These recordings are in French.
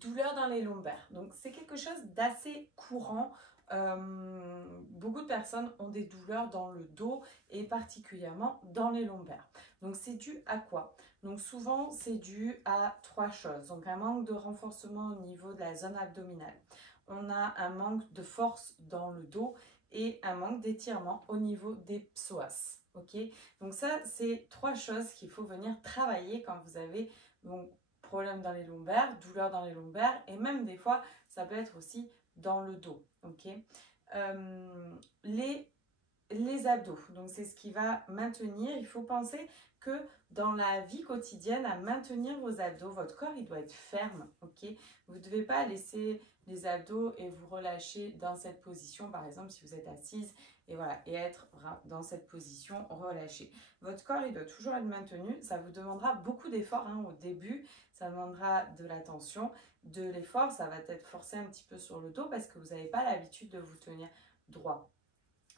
douleurs dans les lombaires. Donc c'est quelque chose d'assez courant. Beaucoup de personnes ont des douleurs dans le dos et particulièrement dans les lombaires. Donc c'est dû à quoi? Donc souvent c'est dû à trois choses. Donc un manque de renforcement au niveau de la zone abdominale. On a un manque de force dans le dos et un manque d'étirement au niveau des psoas. Ok? Donc ça c'est trois choses qu'il faut venir travailler quand vous avez donc problème dans les lombaires, douleur dans les lombaires et même des fois ça peut être aussi dans le dos. Ok, les abdos, donc c'est ce qui va maintenir. Il faut penser que dans la vie quotidienne, à maintenir vos abdos, votre corps il doit être ferme. Ok, vous ne devez pas laisser les abdos et vous relâcher dans cette position, par exemple si vous êtes assise et voilà, et être dans cette position relâchée. Votre corps il doit toujours être maintenu. Ça vous demandera beaucoup d'efforts au début, ça demandera de l'attention, de l'effort. Ça va être forcé un petit peu sur le dos parce que vous n'avez pas l'habitude de vous tenir droit.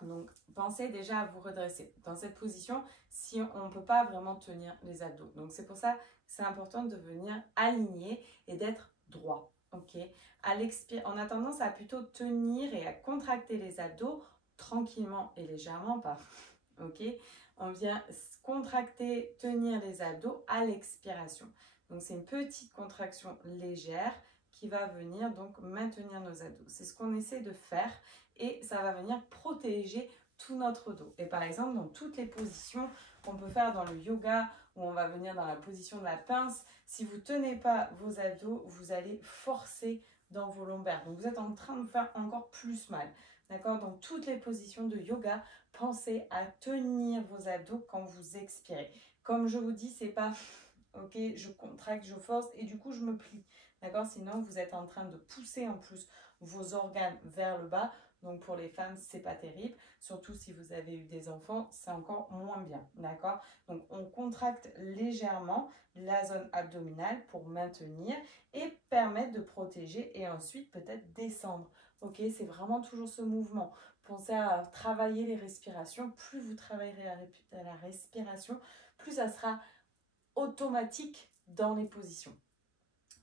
Donc, pensez déjà à vous redresser. Dans cette position, si on ne peut pas vraiment tenir les abdos. Donc, c'est pour ça que c'est important de venir aligner et d'être droit. Ok. On a tendance à plutôt tenir et à contracter les abdos tranquillement et légèrement, pas. Ok. On vient contracter, tenir les abdos à l'expiration. Donc, c'est une petite contraction légère qui va venir donc maintenir nos abdos. C'est ce qu'on essaie de faire et ça va venir protéger tout notre dos. Et par exemple, dans toutes les positions qu'on peut faire dans le yoga, où on va venir dans la position de la pince, si vous ne tenez pas vos abdos, vous allez forcer dans vos lombaires. Donc vous êtes en train de faire encore plus mal. D'accord? Dans toutes les positions de yoga, pensez à tenir vos abdos quand vous expirez. Comme je vous dis, c'est pas ok, je contracte, je force et du coup je me plie. D'accord? Sinon, vous êtes en train de pousser en plus vos organes vers le bas. Donc, pour les femmes, c'est pas terrible. Surtout si vous avez eu des enfants, c'est encore moins bien. D'accord? Donc, on contracte légèrement la zone abdominale pour maintenir et permettre de protéger et ensuite peut-être descendre. Ok? C'est vraiment toujours ce mouvement. Pensez à travailler les respirations. Plus vous travaillerez la respiration, plus ça sera automatique dans les positions.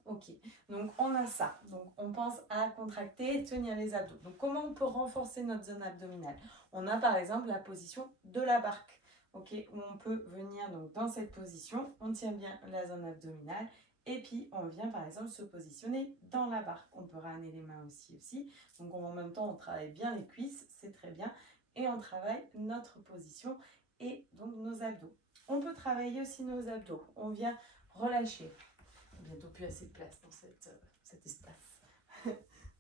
Ok, donc on a ça. Donc on pense à contracter, tenir les abdos. Donc comment on peut renforcer notre zone abdominale? On a par exemple la position de la barque. Ok, où on peut venir donc dans cette position, on tient bien la zone abdominale et puis on vient par exemple se positionner dans la barque. On peut ramener les mains aussi. Donc en même temps on travaille bien les cuisses, c'est très bien. Et on travaille notre position et donc nos abdos. On peut travailler aussi nos abdos. On vient relâcher. Bientôt plus assez de place dans cet espace.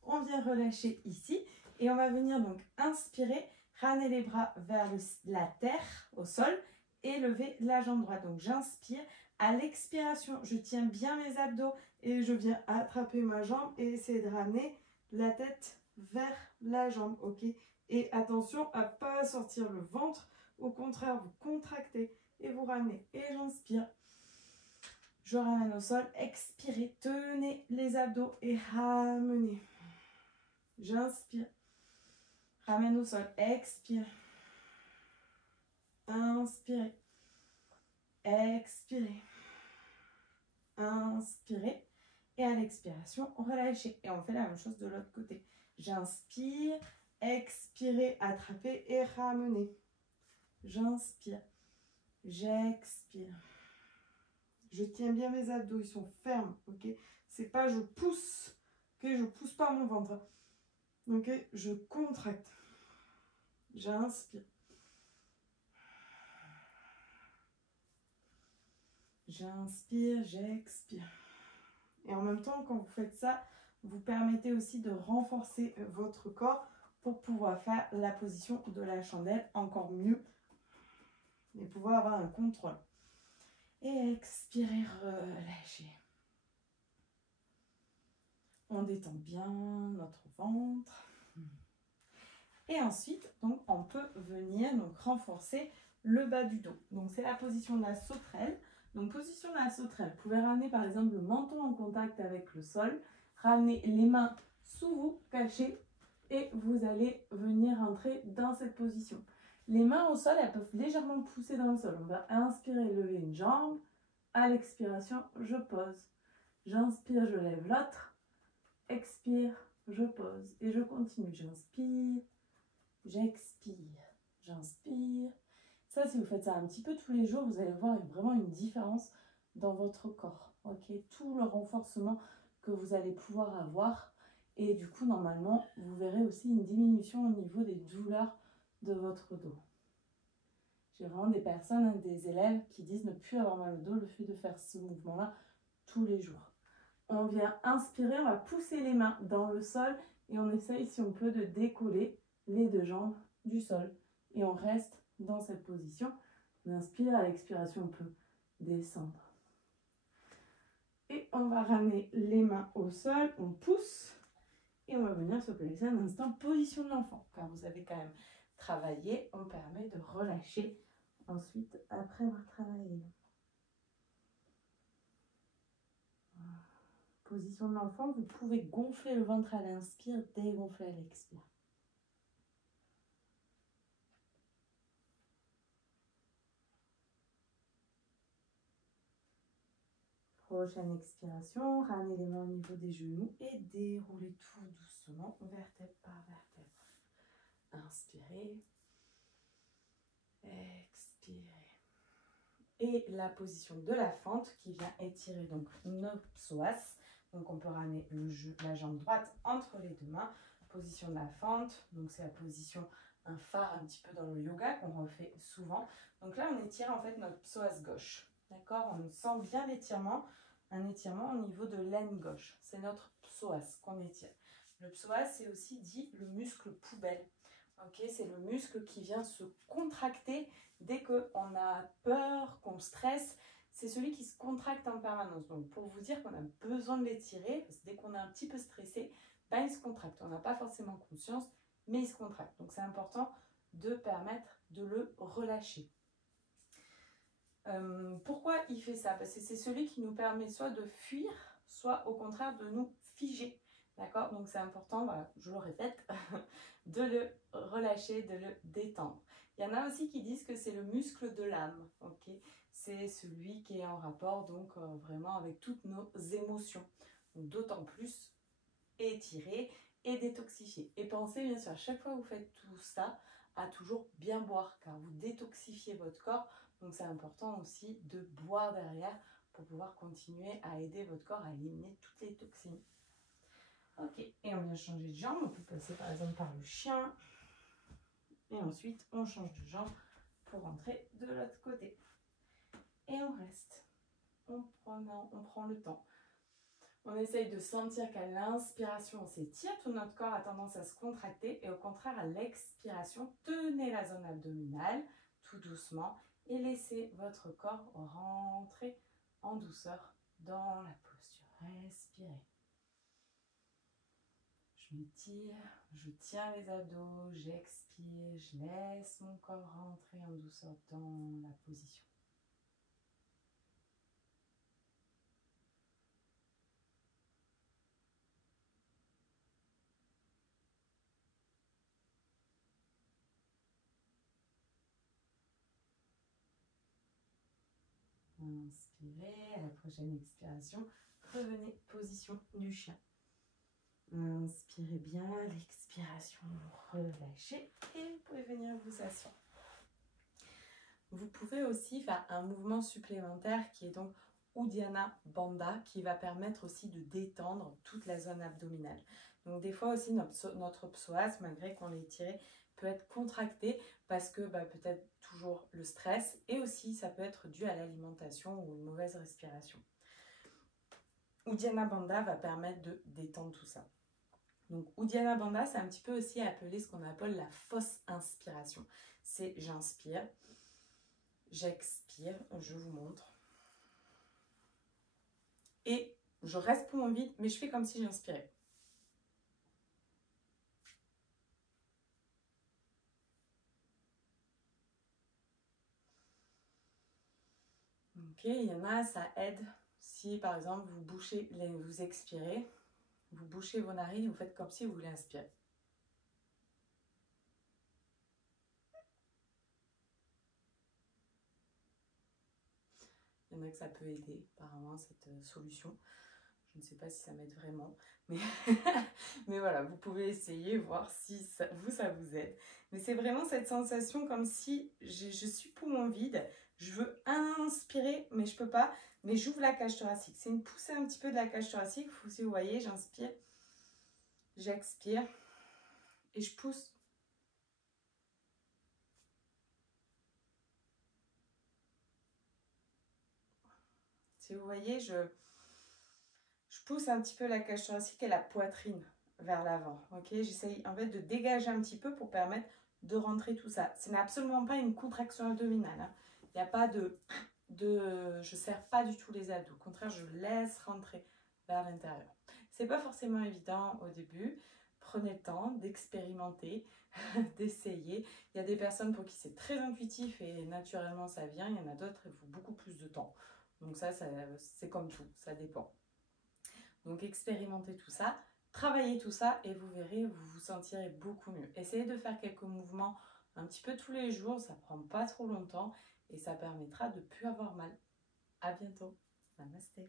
On vient relâcher ici et on va venir donc inspirer, ramener les bras vers la terre, au sol et lever la jambe droite. Donc j'inspire. À l'expiration, je tiens bien mes abdos et je viens attraper ma jambe et essayer de ramener la tête vers la jambe. Ok. Et attention à ne pas sortir le ventre. Au contraire, vous contractez et vous ramenez. Et j'inspire. Je ramène au sol, expirez, tenez les abdos et ramenez. J'inspire, ramène au sol, expire. Inspirez, expirez. Inspirez. Et à l'expiration, relâchez. Et on fait la même chose de l'autre côté. J'inspire, expirez, attrapez et ramenez. J'inspire, j'expire. Je tiens bien mes abdos, ils sont fermes, ok? C'est pas je pousse, ok? Je pousse pas mon ventre, ok? Je contracte. J'inspire. J'inspire, j'expire. Et en même temps, quand vous faites ça, vous permettez aussi de renforcer votre corps pour pouvoir faire la position de la chandelle encore mieux et pouvoir avoir un contrôle. Et expirez, relâchez. On détend bien notre ventre. Et ensuite, donc, on peut venir donc, renforcer le bas du dos. Donc, c'est la position de la sauterelle. Donc, position de la sauterelle. Vous pouvez ramener par exemple le menton en contact avec le sol. Ramenez les mains sous vous, cachées. Et vous allez venir entrer dans cette position. Les mains au sol, elles peuvent légèrement pousser dans le sol. On va inspirer, lever une jambe. À l'expiration, je pose. J'inspire, je lève l'autre. expire, je pose et je continue. J'inspire, j'expire, j'inspire. Ça, si vous faites ça un petit peu tous les jours, vous allez voir vraiment une différence dans votre corps. Ok, tout le renforcement que vous allez pouvoir avoir. Et du coup, normalement, vous verrez aussi une diminution au niveau des douleurs de votre dos. J'ai vraiment des personnes, des élèves qui disent ne plus avoir mal au dos, le fait de faire ce mouvement-là tous les jours. On vient inspirer, on va pousser les mains dans le sol et on essaye, si on peut, de décoller les deux jambes du sol. Et on reste dans cette position. On inspire, à l'expiration, on peut descendre. Et on va ramener les mains au sol, on pousse et on va venir se placer un instant, position de l'enfant. Quand vous avez quand même travaillé, on permet de relâcher ensuite après avoir travaillé. Position de l'enfant, vous pouvez gonfler le ventre à l'inspire, dégonfler à l'expire. Prochaine expiration, ramenez les mains au niveau des genoux et déroulez tout doucement, vertèbre par vertèbre. Inspirez, expirez. Et la position de la fente qui vient étirer donc nos psoas. Donc on peut ramener la jambe droite entre les deux mains. Position de la fente, donc c'est la position, un phare un petit peu dans le yoga qu'on refait souvent. Donc là on étire en fait notre psoas gauche. D'accord, on sent bien l'étirement, un étirement au niveau de l'aine gauche. C'est notre psoas qu'on étire. Le psoas, c'est aussi dit le muscle poubelle. Ok, c'est le muscle qui vient se contracter dès qu'on a peur, qu'on stresse. C'est celui qui se contracte en permanence. Donc pour vous dire qu'on a besoin de l'étirer, parce que dès qu'on est un petit peu stressé, ben, il se contracte. On n'a pas forcément conscience, mais il se contracte. Donc c'est important de permettre de le relâcher. Pourquoi il fait ça? Parce que c'est celui qui nous permet soit de fuir, soit au contraire de nous figer. D'accord? Donc c'est important, voilà, je le répète, de le relâcher, de le détendre. Il y en a aussi qui disent que c'est le muscle de l'âme. Ok? C'est celui qui est en rapport donc vraiment avec toutes nos émotions. D'autant plus étirer et détoxifier. Et pensez bien sûr, à chaque fois que vous faites tout ça, à toujours bien boire, car vous détoxifiez votre corps. Donc c'est important aussi de boire derrière pour pouvoir continuer à aider votre corps à éliminer toutes les toxines. Ok, et on vient changer de jambe. On peut passer par exemple par le chien. Et ensuite, on change de jambe pour rentrer de l'autre côté. Et on reste. On prend le temps. On essaye de sentir qu'à l'inspiration, on s'étire, tout notre corps a tendance à se contracter et au contraire, à l'expiration, tenez la zone abdominale tout doucement et laissez votre corps rentrer en douceur dans la posture. Respirez. Je m'étire, je tiens les abdos, j'expire, je laisse mon corps rentrer en douceur dans la position. Inspirez, à la prochaine expiration, revenez position du chien. Inspirez bien, l'expiration, relâchez et vous pouvez venir vous asseoir. Vous pouvez aussi faire un mouvement supplémentaire qui est donc Uddiyana Bandha qui va permettre aussi de détendre toute la zone abdominale. Donc des fois aussi notre psoas, malgré qu'on l'ait tiré, peut être contracté parce que peut-être toujours le stress et aussi ça peut être dû à l'alimentation ou une mauvaise respiration. Uddiyana Bandha va permettre de détendre tout ça. Donc Uddiyana Bandha, c'est un petit peu aussi appelé ce qu'on appelle la fausse inspiration. C'est j'inspire, j'expire, je vous montre. Et je reste poumon vide, mais je fais comme si j'inspirais. Ok, il y en a, ça aide. Si par exemple vous expirez, vous bouchez vos narines, vous faites comme si vous voulez inspirer. Il y en a que ça peut aider, apparemment, cette solution. Je ne sais pas si ça m'aide vraiment, mais, mais voilà, vous pouvez essayer, voir si ça vous aide. Mais c'est vraiment cette sensation comme si je suis poumon vide, je veux inspirer, mais je peux pas, mais j'ouvre la cage thoracique. C'est une poussée un petit peu de la cage thoracique, si vous voyez, j'inspire, j'expire, et je pousse. Si vous voyez, je pousse un petit peu la cage thoracique et la poitrine vers l'avant. Ok, j'essaye en fait de dégager un petit peu pour permettre de rentrer tout ça. Ce n'est absolument pas une contraction abdominale. Hein. Il n'y a pas je serre pas du tout les abdos. Au contraire, je laisse rentrer vers l'intérieur. C'est pas forcément évident au début. Prenez le temps d'expérimenter, d'essayer. Il y a des personnes pour qui c'est très intuitif et naturellement ça vient. Il y en a d'autres qui il faut beaucoup plus de temps. Donc ça c'est comme tout, ça dépend. Donc expérimentez tout ça, travaillez tout ça et vous verrez, vous vous sentirez beaucoup mieux. Essayez de faire quelques mouvements un petit peu tous les jours, ça prend pas trop longtemps et ça permettra de ne plus avoir mal. À bientôt. Namasté.